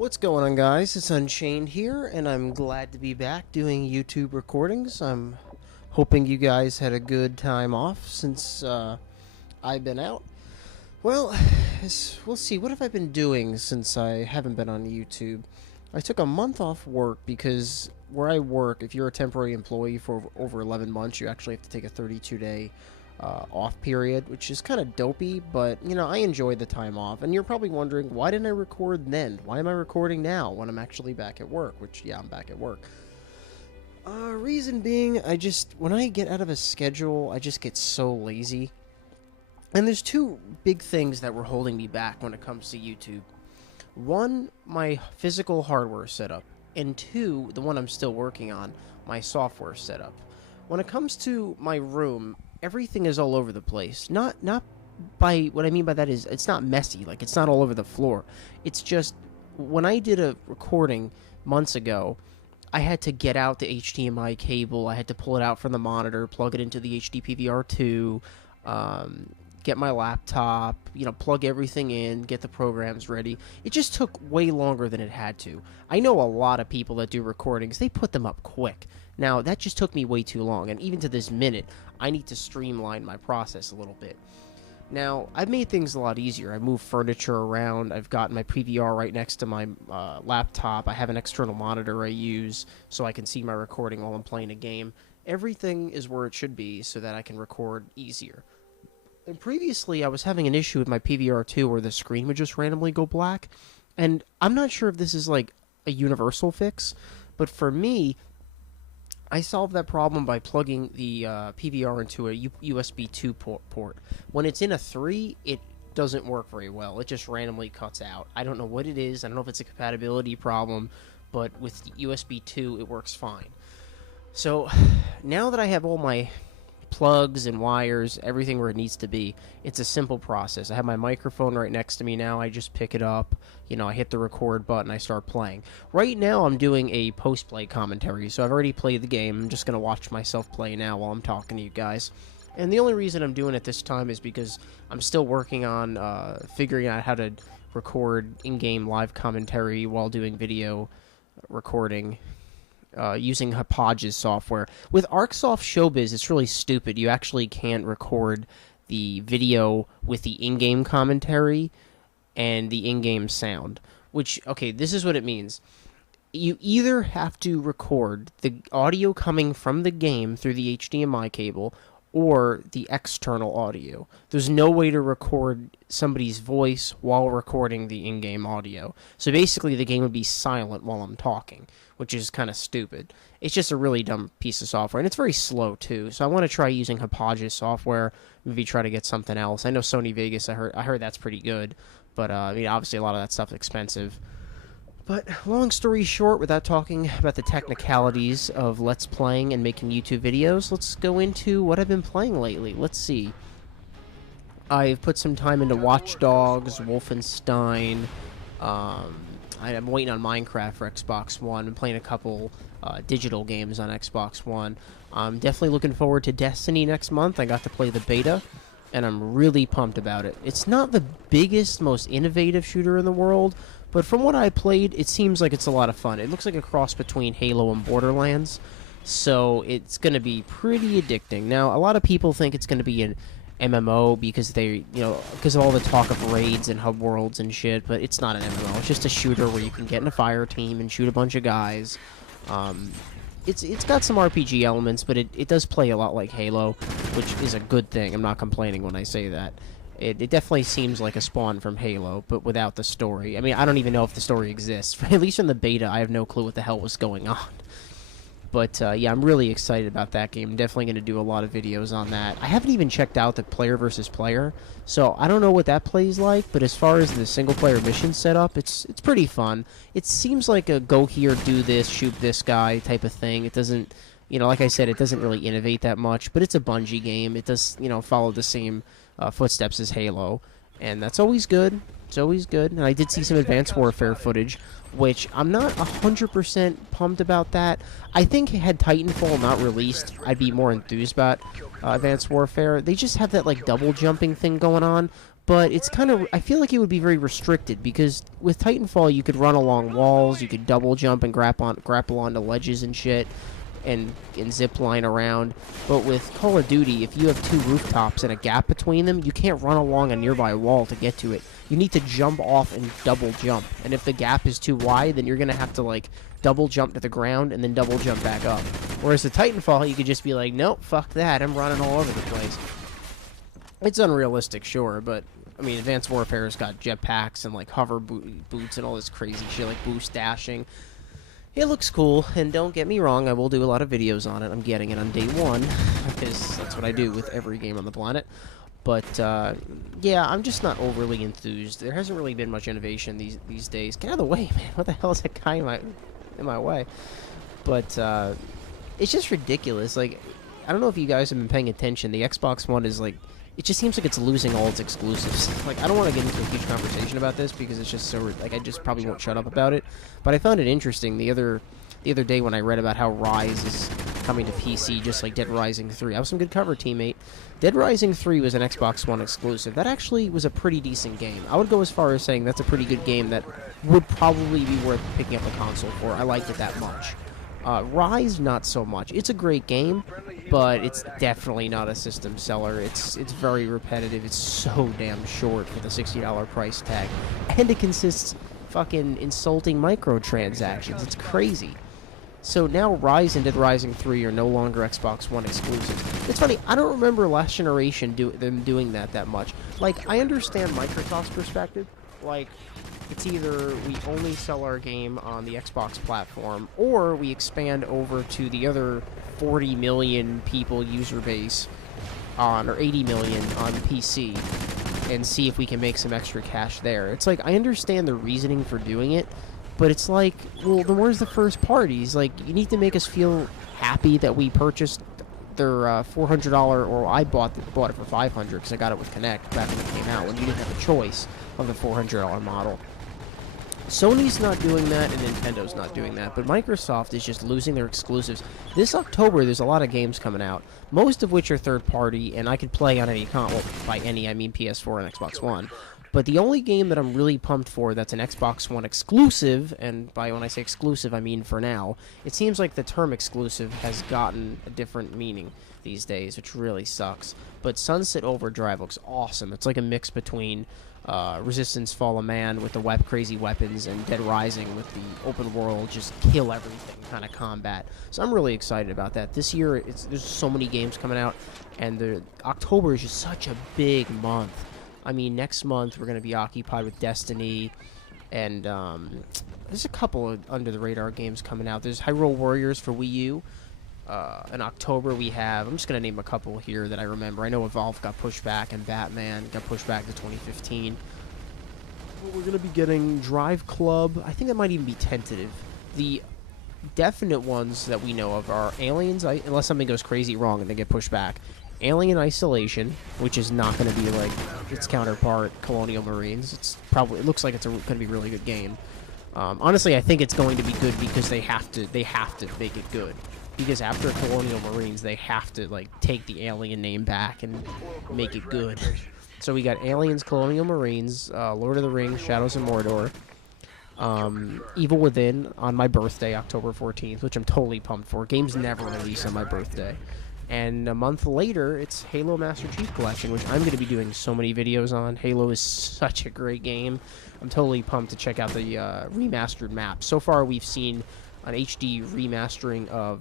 What's going on, guys? It's Unchained here, and I'm glad to be back doing YouTube recordings. I'm hoping you guys had a good time off since I've been out. Well, we'll see. What have I been doing since I haven't been on YouTube? I took a month off work because where I work, if you're a temporary employee for over 11 months, you actually have to take a 32-day off period, which is kind of dopey, but, you know, I enjoyed the time off. And you're probably wondering, why didn't I record then? Why am I recording now when I'm actually back at work? Which, yeah, I'm back at work. Reason being, when I get out of a schedule, I just get so lazy. And there's two big things that were holding me back when it comes to YouTube. One, my physical hardware setup. And two, the one I'm still working on, my software setup. When it comes to my room, everything is all over the place. Not by, what I mean by that is, it's not messy, like it's not all over the floor. It's just, when I did a recording months ago, I had to get out the HDMI cable, I had to pull it out from the monitor, plug it into the HD PVR2, get my laptop, you know, plug everything in, get the programs ready. It just took way longer than it had to. I know a lot of people that do recordings, they put them up quick. Now, that just took me way too long, and even to this minute, I need to streamline my process a little bit. Now, I've made things a lot easier. I moved furniture around, I've got my PVR right next to my laptop, I have an external monitor I use so I can see my recording while I'm playing a game. Everything is where it should be so that I can record easier. And previously, I was having an issue with my PVR2 where the screen would just randomly go black, and I'm not sure if this is like a universal fix, but for me, I solved that problem by plugging the PVR into a USB 2 port. When it's in a 3, it doesn't work very well. It just randomly cuts out. I don't know what it is. I don't know if it's a compatibility problem, but with the USB 2, it works fine. So now that I have all my plugs and wires, everything where it needs to be, it's a simple process. I have my microphone right next to me now. I just pick it up, you know, I hit the record button, I start playing. Right now I'm doing a post-play commentary, so I've already played the game. I'm just going to watch myself play now while I'm talking to you guys. And the only reason I'm doing it this time is because I'm still working on figuring out how to record in-game live commentary while doing video recording using Hodge's software. With ArcSoft Showbiz, it's really stupid. You actually can't record the video with the in-game commentary and the in-game sound. Which, okay, this is what it means. You either have to record the audio coming from the game through the HDMI cable or the external audio. There's no way to record somebody's voice while recording the in-game audio. So basically the game would be silent while I'm talking, which is kind of stupid. It's just a really dumb piece of software, and it's very slow too. So I want to try using Hodge's software, maybe try to get something else. I know Sony Vegas, I heard that's pretty good, but I mean, obviously a lot of that stuff's expensive. But long story short, without talking about the technicalities of Let's Playing and making YouTube videos, let's go into what I've been playing lately. Let's see. I've put some time into Watch Dogs, Wolfenstein. I'm waiting on Minecraft for Xbox One. I'm playing a couple digital games on Xbox One. I'm definitely looking forward to Destiny next month. I got to play the beta, and I'm really pumped about it. It's not the biggest, most innovative shooter in the world, but from what I played, it seems like it's a lot of fun. It looks like a cross between Halo and Borderlands, so it's going to be pretty addicting. Now, a lot of people think it's going to be an MMO because because of all the talk of raids and hub worlds and shit, but it's not an MMO. It's just a shooter where you can get in a fire team and shoot a bunch of guys. It's got some RPG elements, but it does play a lot like Halo, which is a good thing. I'm not complaining when I say that. It definitely seems like a spawn from Halo, but without the story. I mean, I don't even know if the story exists. At least in the beta, I have no clue what the hell was going on. But, yeah, I'm really excited about that game. I'm definitely going to do a lot of videos on that. I haven't even checked out the player versus player, so I don't know what that plays like, but as far as the single-player mission setup, it's pretty fun. It seems like a go here, do this, shoot this guy type of thing. It doesn't, like I said, it doesn't really innovate that much, but it's a Bungie game. It does, follow the same footsteps as Halo, and that's always good. It's always good. And I did see some Advanced Warfare footage, which I'm not 100% pumped about that. I think had Titanfall not released, I'd be more enthused about Advanced Warfare. They just have that, like, double jumping thing going on, but it's kind of, I feel like it would be very restricted, because with Titanfall you could run along walls, you could double jump and grapple onto ledges and shit, and zip line around. But with Call of Duty, if you have two rooftops and a gap between them, you can't run along a nearby wall to get to it. You need to jump off and double jump, and if the gap is too wide, then you're gonna have to like double jump to the ground and then double jump back up. Whereas the Titanfall, you could just be like, nope, fuck that, I'm running all over the place. It's unrealistic, sure, but I mean, Advanced Warfare's got jetpacks and like hover boots and all this crazy shit, like boost dashing. It looks cool, and don't get me wrong, I will do a lot of videos on it. I'm getting it on day one, because that's what I do with every game on the planet. But, yeah, I'm just not overly enthused. There hasn't really been much innovation these days. Get out of the way, man. What the hell is that guy in my way? But, it's just ridiculous. Like, I don't know if you guys have been paying attention. The Xbox One is, like, it just seems like it's losing all its exclusives. Like, I don't want to get into a huge conversation about this because it's just so, like, I just probably won't shut up about it. But I found it interesting the other day when I read about how Rise is coming to PC, just like Dead Rising 3. That was some good cover, teammate. Dead Rising 3 was an Xbox One exclusive. That actually was a pretty decent game. I would go as far as saying that's a pretty good game that would probably be worth picking up a console for. I liked it that much. Rise, not so much. It's a great game, but it's definitely not a system seller. It's very repetitive. It's so damn short for the $60 price tag. And it consists fucking insulting microtransactions. It's crazy. So now Rise and Dead Rising 3 are no longer Xbox One exclusives. It's funny, I don't remember last generation them doing that much. Like, I understand Microsoft's perspective. Like, it's either we only sell our game on the Xbox platform, or we expand over to the other 40 million people user base or 80 million on PC, and see if we can make some extra cash there. It's like, I understand the reasoning for doing it, but it's like, well, then where's the first parties? Like, you need to make us feel happy that we purchased their $400, or I bought it for $500 because I got it with Connect back when it came out, when you didn't have a choice of the $400 model. Sony's not doing that, and Nintendo's not doing that, but Microsoft is just losing their exclusives. This October, there's a lot of games coming out, most of which are third-party, and I could play on any console. Well, by any, I mean PS4 and Xbox One. But the only game that I'm really pumped for that's an Xbox One exclusive, and by when I say exclusive, I mean for now, it seems like the term exclusive has gotten a different meaning these days, which really sucks. But Sunset Overdrive looks awesome. It's like a mix between Resistance Fall of Man with the crazy weapons, and Dead Rising with the open world, just kill everything kind of combat. So I'm really excited about that. This year, there's so many games coming out, and October is just such a big month. I mean, next month we're going to be occupied with Destiny, and there's a couple of under-the-radar games coming out. There's Hyrule Warriors for Wii U. In October we have, I'm just going to name a couple here that I remember. I know Evolve got pushed back, and Batman got pushed back to 2015. We're going to be getting Drive Club. I think that might even be tentative. The definite ones that we know of are Aliens, unless something goes crazy wrong and they get pushed back. Alien Isolation, which is not going to be like its counterpart, Colonial Marines. It looks like it's going to be a really good game. Honestly, I think it's going to be good because they have to make it good. Because after Colonial Marines, they have to like take the Alien name back and make it good. So we got Aliens, Colonial Marines, Lord of the Rings, Shadows of Mordor, Evil Within on my birthday, October 14th, which I'm totally pumped for. Games never release on my birthday. And a month later, it's Halo Master Chief Collection, which I'm going to be doing so many videos on. Halo is such a great game. I'm totally pumped to check out the remastered map. So far, we've seen an HD remastering of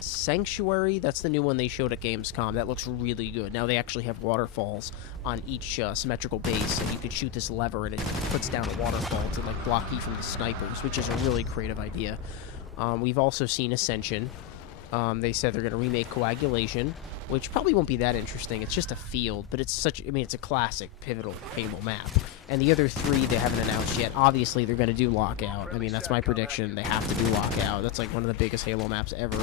Sanctuary. That's the new one they showed at Gamescom. That looks really good. Now they actually have waterfalls on each symmetrical base, and you could shoot this lever, and it puts down a waterfall to like block you from the snipers, which is a really creative idea. We've also seen Ascension. They said they're going to remake Coagulation, which probably won't be that interesting. It's just a field, but it's it's a classic, pivotal Halo map. And the other three they haven't announced yet. Obviously, they're going to do Lockout. I mean, that's my prediction. They have to do Lockout. That's like one of the biggest Halo maps ever.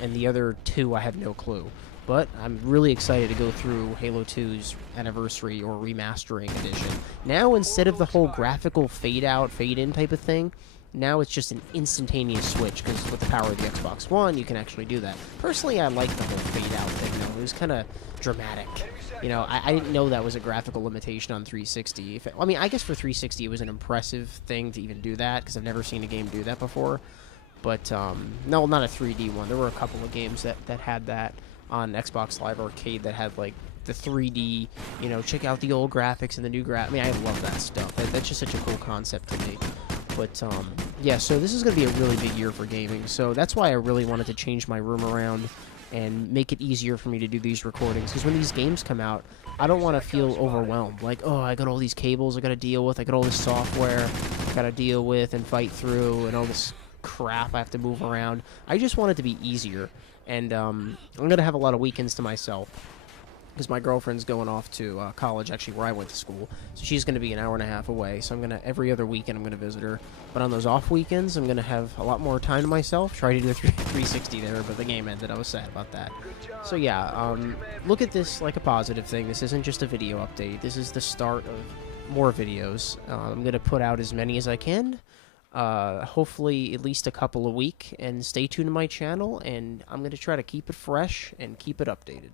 And the other two, I have no clue. But I'm really excited to go through Halo 2's Anniversary or Remastering Edition. Now, instead of the whole graphical fade-out, fade-in type of thing, Now it's just an instantaneous switch, because with the power of the Xbox One, you can actually do that. Personally, I like the whole fade-out thing, though. It was kind of dramatic. You know, I didn't know that was a graphical limitation on 360. I mean, I guess for 360 it was an impressive thing to even do that, because I've never seen a game do that before. But, no, not a 3D one. There were a couple of games that had that on Xbox Live Arcade that had, like, the 3D, you know, check out the old graphics and the new I mean, I love that stuff. That's just such a cool concept to me. But, yeah, so this is going to be a really big year for gaming. So that's why I really wanted to change my room around and make it easier for me to do these recordings. Because when these games come out, I don't want to feel overwhelmed. Like, oh, I got all these cables I got to deal with. I got all this software I got to deal with and fight through and all this crap I have to move around. I just want it to be easier. And I'm going to have a lot of weekends to myself, because my girlfriend's going off to college, actually, where I went to school. So she's going to be an hour and a half away. So I'm going to, every other weekend, I'm going to visit her. But on those off weekends, I'm going to have a lot more time to myself. Try to do the 360 there, but the game ended. I was sad about that. So yeah, look at this like a positive thing. This isn't just a video update. This is the start of more videos. I'm going to put out as many as I can. Hopefully at least a couple a week. And stay tuned to my channel. And I'm going to try to keep it fresh and keep it updated.